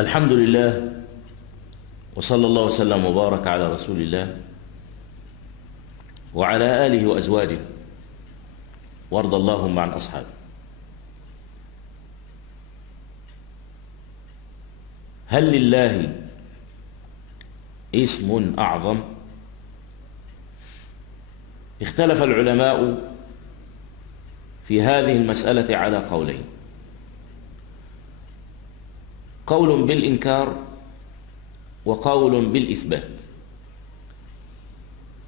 الحمد لله، وصلى الله وسلم وبارك على رسول الله وعلى آله وأزواجه، وارض اللهم عن أصحابه. هل لله اسم أعظم؟ اختلف العلماء في هذه المسألة على قولين: قول بالإنكار وقول بالإثبات.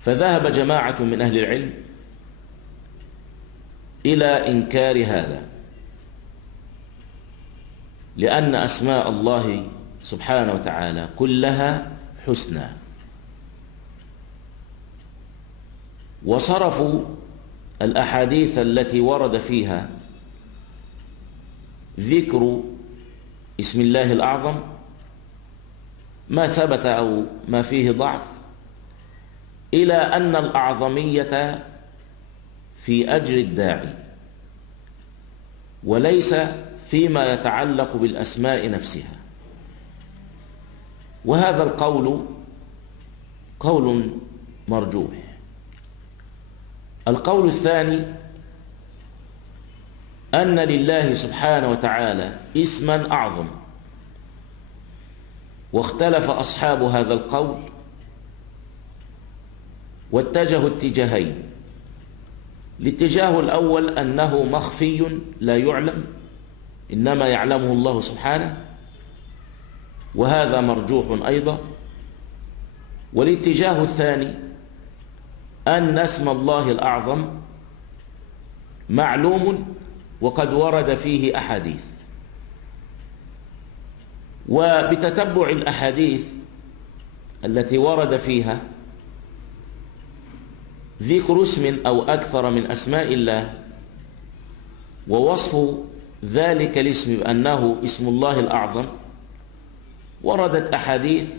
فذهب جماعة من أهل العلم إلى إنكار هذا، لأن أسماء الله سبحانه وتعالى كلها حسنى، وصرفوا الأحاديث التي ورد فيها ذكر اسم الله الأعظم ما ثبت أو ما فيه ضعف إلى أن الأعظمية في أجر الداعي، وليس فيما يتعلق بالأسماء نفسها. وهذا القول قول مرجوح. القول الثاني أن لله سبحانه وتعالى اسما أعظم، واختلف أصحاب هذا القول واتجهوا اتجاهين. الاتجاه الأول أنه مخفي لا يعلم، إنما يعلمه الله سبحانه، وهذا مرجوح أيضا. والاتجاه الثاني أن اسم الله الأعظم معلوم وقد ورد فيه أحاديث، وبتتبع الأحاديث التي ورد فيها ذكر اسم أو أكثر من أسماء الله ووصف ذلك الاسم بأنه اسم الله الأعظم، وردت أحاديث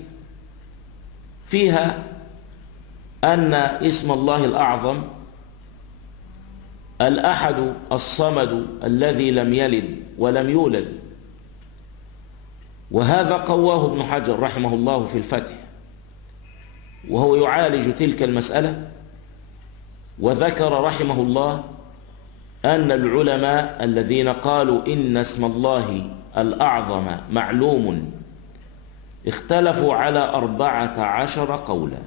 فيها أن اسم الله الأعظم الأحد الصمد الذي لم يلد ولم يولد. وهذا قواه ابن حجر رحمه الله في الفتح، وهو يعالج تلك المسألة، وذكر رحمه الله أن العلماء الذين قالوا إن اسم الله الأعظم معلوم اختلفوا على 14 قولا.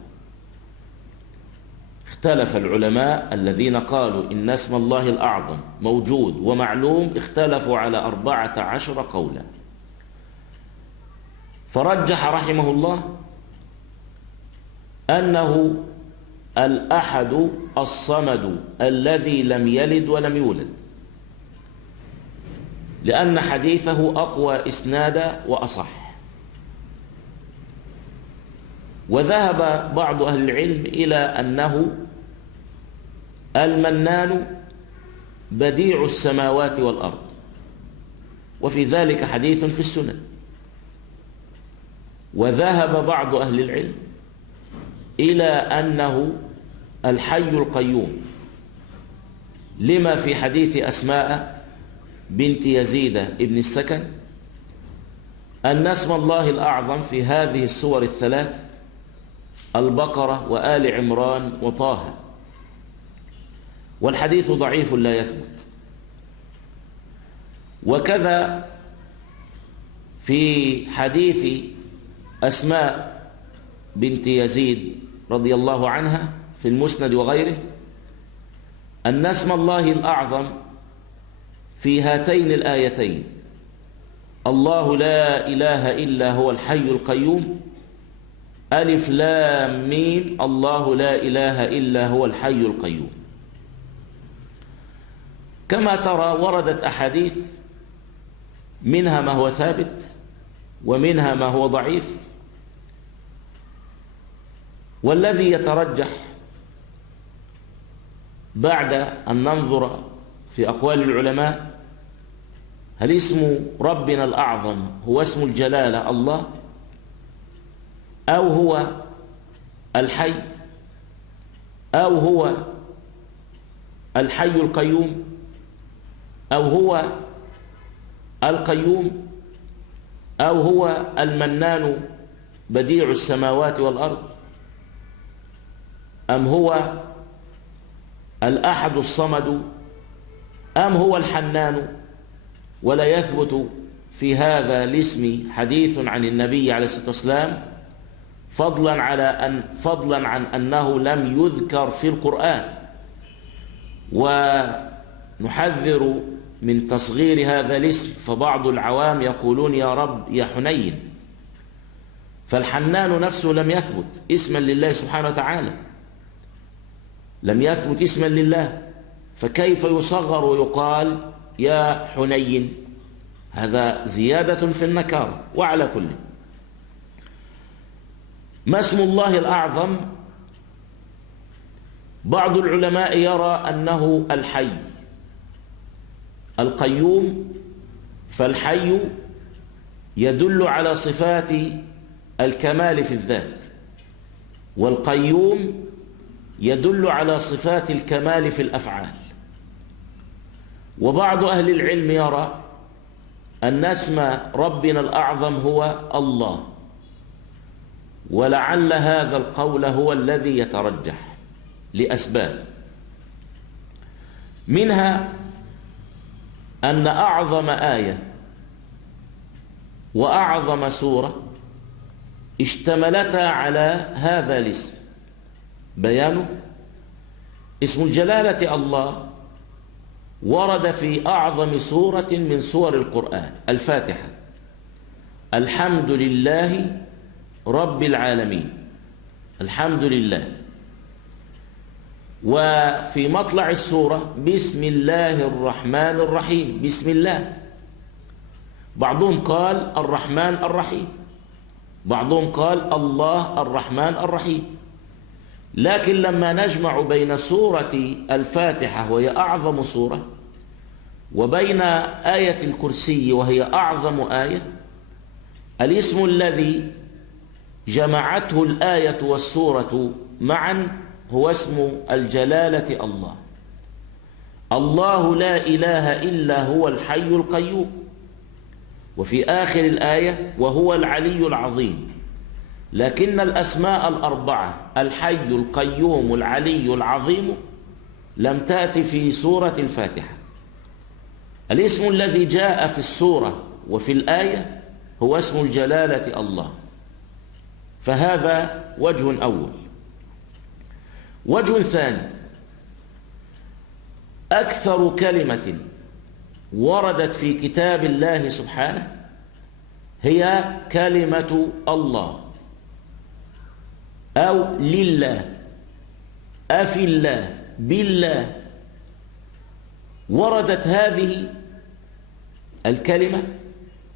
اختلف العلماء الذين قالوا إن اسم الله الأعظم موجود ومعلوم، اختلفوا على 14 قولا. فرجح رحمه الله أنه الأحد الصمد الذي لم يلد ولم يولد، لأن حديثه أقوى إسنادا وأصح. وذهب بعض أهل العلم إلى أنه المنان بديع السماوات والأرض، وفي ذلك حديث في السنن. وذهب بعض أهل العلم إلى أنه الحي القيوم، لما في حديث أسماء بنت يزيد ابن السكن أن اسم الله الأعظم في هذه السور الثلاث: البقرة وآل عمران وطه. والحديث ضعيف لا يثبت. وكذا في حديث أسماء بنت يزيد رضي الله عنها في المسند وغيره أن اسم الله الأعظم في هاتين الآيتين: الله لا إله إلا هو الحي القيوم، ألف لام ميم، الله لا إله إلا هو الحي القيوم. كما ترى وردت أحاديث منها ما هو ثابت ومنها ما هو ضعيف. والذي يترجح بعد أن ننظر في أقوال العلماء: هل اسم ربنا الأعظم هو اسم الجلالة الله، أو هو الحي، أو هو الحي القيوم، أو هو القيوم، أو هو المنان بديع السماوات والأرض، أم هو الأحد الصمد، أم هو الحنان؟ ولا يثبت في هذا الاسم حديث عن النبي عليه الصلاة والسلام، فضلا عن أنه لم يذكر في القرآن. ونحذر من تصغير هذا الاسم، فبعض العوام يقولون يا رب يا حنين، فالحنان نفسه لم يثبت اسما لله سبحانه وتعالى، لم يثبت اسما لله، فكيف يصغر ويقال يا حنين؟ هذا زيادة في النكارة. وعلى كل، ما اسم الله الأعظم؟ بعض العلماء يرى أنه الحي القيوم، فالحي يدل على صفات الكمال في الذات، والقيوم يدل على صفات الكمال في الأفعال. وبعض أهل العلم يرى أن اسم ربنا الأعظم هو الله، ولعل هذا القول هو الذي يترجح لأسباب، منها أن أعظم آية وأعظم سورة اشتملتا على هذا الاسم. بيانه: اسم الجلالة الله ورد في أعظم سورة من سور القرآن، الفاتحة، الحمد لله رب العالمين، الحمد لله. وفي مطلع السورة بسم الله الرحمن الرحيم، بسم الله. بعضهم قال الرحمن الرحيم، بعضهم قال الله الرحمن الرحيم. لكن لما نجمع بين سورة الفاتحة وهي أعظم سورة وبين آية الكرسي وهي أعظم آية، الاسم الذي جمعته الآية والسورة معا هو اسم الجلالة الله. الله لا إله إلا هو الحي القيوم، وفي آخر الآية وهو العلي العظيم. لكن الأسماء الأربعة الحي القيوم العلي العظيم لم تأتي في سورة الفاتحة. الاسم الذي جاء في السورة وفي الآية هو اسم الجلالة الله. فهذا وجه أول. وجه ثاني: أكثر كلمة وردت في كتاب الله سبحانه هي كلمة الله أو لله، أفي الله، بالله. وردت هذه الكلمة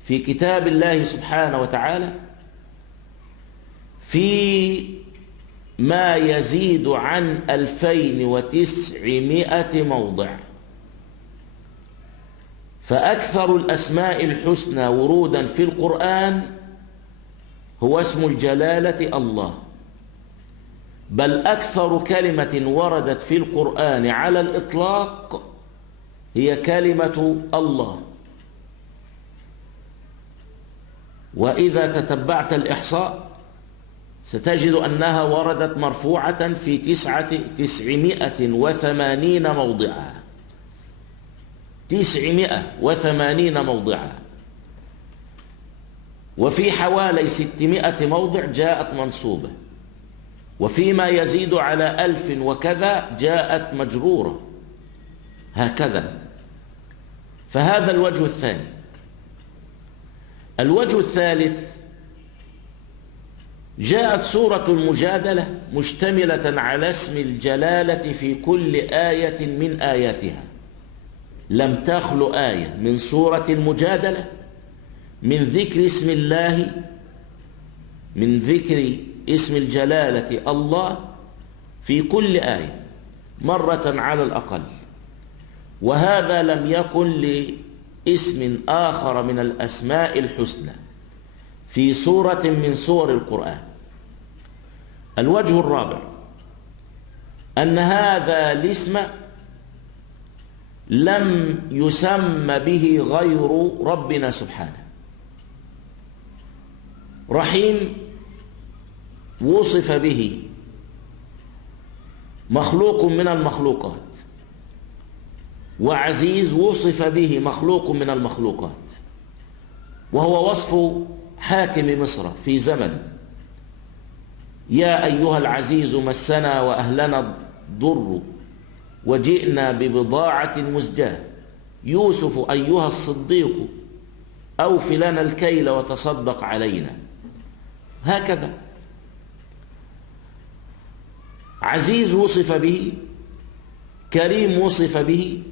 في كتاب الله سبحانه وتعالى في ما يزيد عن 2900 موضع. فأكثر الأسماء الحسنى ورودا في القرآن هو اسم الجلالة الله، بل أكثر كلمة وردت في القرآن على الإطلاق هي كلمة الله. وإذا تتبعت الإحصاء ستجد أنها وردت مرفوعة في 980 موضعا، 980 موضعا. وفي حوالي 600 موضع جاءت منصوبة، وفيما يزيد على 1000 وكذا جاءت مجرورة، هكذا. فهذا الوجه الثاني. الوجه الثالث: جاءت سورة المجادلة مشتملة على اسم الجلالة في كل آية من آياتها. لم تخل آية من سورة المجادلة من ذكر اسم الله، من ذكر اسم الجلالة الله في كل آية مرة على الأقل. وهذا لم يكن لاسم آخر من الأسماء الحسنى في سورة من سور القرآن. الوجه الرابع: أن هذا الاسم لم يسمى به غير ربنا سبحانه، رحيم وصف به مخلوق من المخلوقات، وعزيز وصف به مخلوق من المخلوقات، وهو وصف حاكم مصر في زمن: يا أيها العزيز مسنا وأهلنا الضر وجئنا ببضاعة مزجاة يوسف أيها الصديق أوف لنا الكيل وتصدق علينا. هكذا عزيز وصف به، كريم وصف به،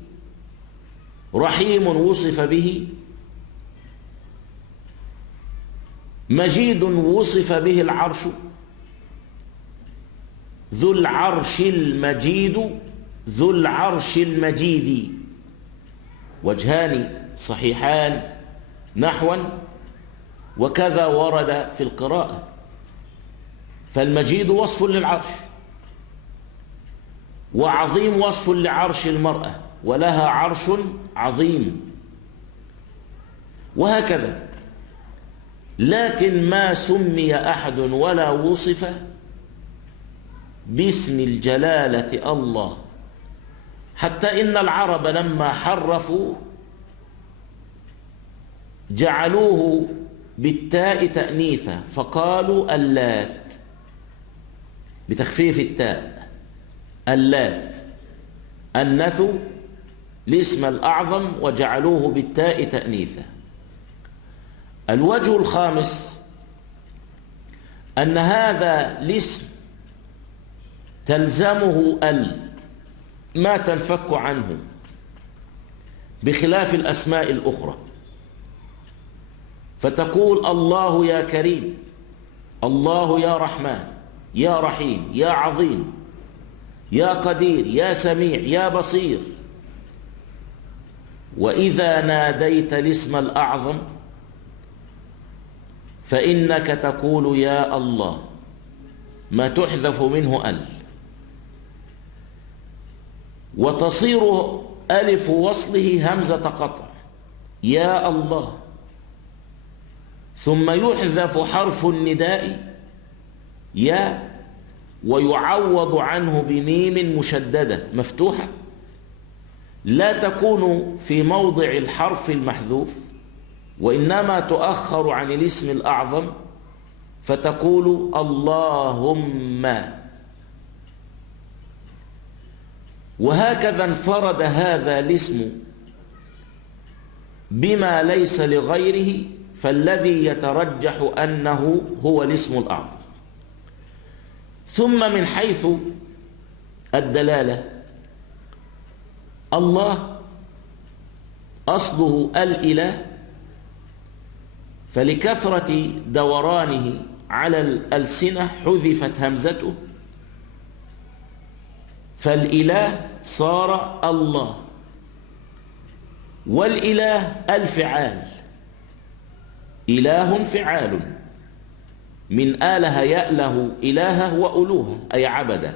رحيم وصف به، مجيد وصف به العرش، ذو العرش المجيد، ذو العرش المجيد، وجهان صحيحان نحوا، وكذا ورد في القراءة. فالمجيد وصف للعرش، وعظيم وصف لعرش المرأة، ولها عرش عظيم، وهكذا. لكن ما سمي أحد ولا وصف باسم الجلالة الله، حتى إن العرب لما حرفوا جعلوه بالتاء تأنيثا، فقالوا اللات بتخفيف التاء، اللات، أنثوا الاسم الأعظم وجعلوه بالتاء تأنيثا. الوجه الخامس أن هذا الاسم تلزمه ما تنفك عنه، بخلاف الأسماء الأخرى. فتقول الله يا كريم، الله يا رحمن، يا رحيم، يا عظيم، يا قدير، يا سميع، يا بصير. وإذا ناديت الاسم الأعظم فإنك تقول يا الله، ما تحذف منه وتصير ألف وصله همزة قطع، يا الله، ثم يحذف حرف النداء يا، ويعوض عنه بميم مشددة مفتوحة لا تكون في موضع الحرف المحذوف، وإنما تؤخر عن الاسم الأعظم، فتقول اللهم. وهكذا انفرد هذا الاسم بما ليس لغيره، فالذي يترجح أنه هو الاسم الأعظم. ثم من حيث الدلالة، الله أصله الإله، فلكثرة دورانه على الألسنة حذفت همزته، فالإله صار الله. والإله الفعال، إله فعال، من آله يأله إلهه وألوه، أي عبد،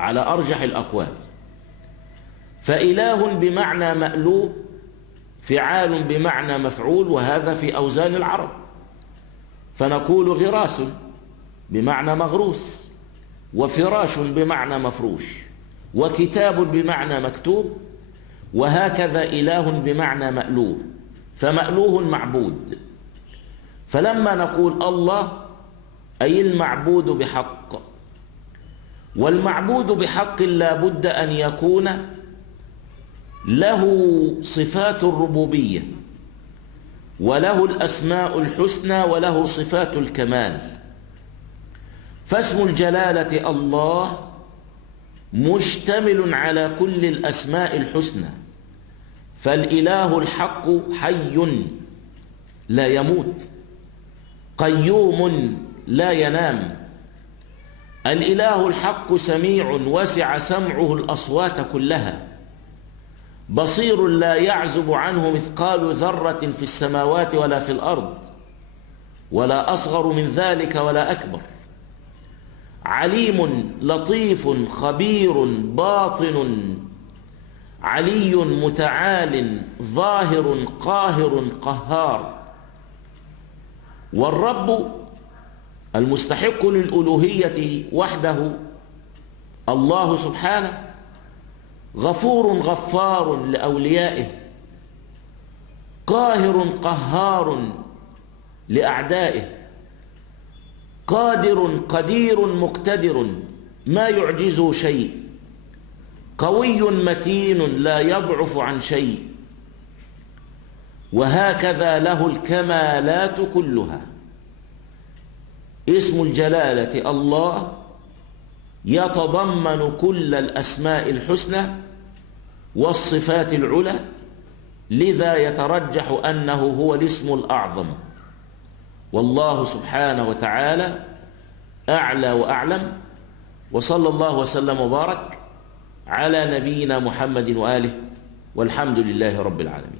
على أرجح الأقوال. فإله بمعنى مألوه، فعال بمعنى مفعول، وهذا في أوزان العرب. فنقول غراس بمعنى مغروس، وفراش بمعنى مفروش، وكتاب بمعنى مكتوب، وهكذا إله بمعنى مألوه، فمألوه المعبود. فلما نقول الله أي المعبود بحق، والمعبود بحق لا بد أن يكون له صفات الربوبية، وله الأسماء الحسنى، وله صفات الكمال. فاسم الجلالة الله مشتمل على كل الأسماء الحسنى. فالإله الحق حي لا يموت، قيوم لا ينام. الإله الحق سميع وسع سمعه الأصوات كلها، بصير لا يعزب عنه مثقال ذرة في السماوات ولا في الأرض، ولا أصغر من ذلك ولا أكبر. عليم لطيف خبير باطن، علي متعال ظاهر قاهر قهار. والرب المستحق للألوهية وحده الله سبحانه غفور غفار لأوليائه، قاهر قهار لأعدائه، قادر قدير مقتدر ما يعجزه شيء، قوي متين لا يضعف عن شيء، وهكذا له الكمالات كلها. اسم الجلالة الله يتضمن كل الأسماء الحسنى والصفات العلى، لذا يترجح أنه هو الاسم الأعظم، والله سبحانه وتعالى أعلى وأعلم. وصلى الله وسلم وبارك على نبينا محمد وآله، والحمد لله رب العالمين.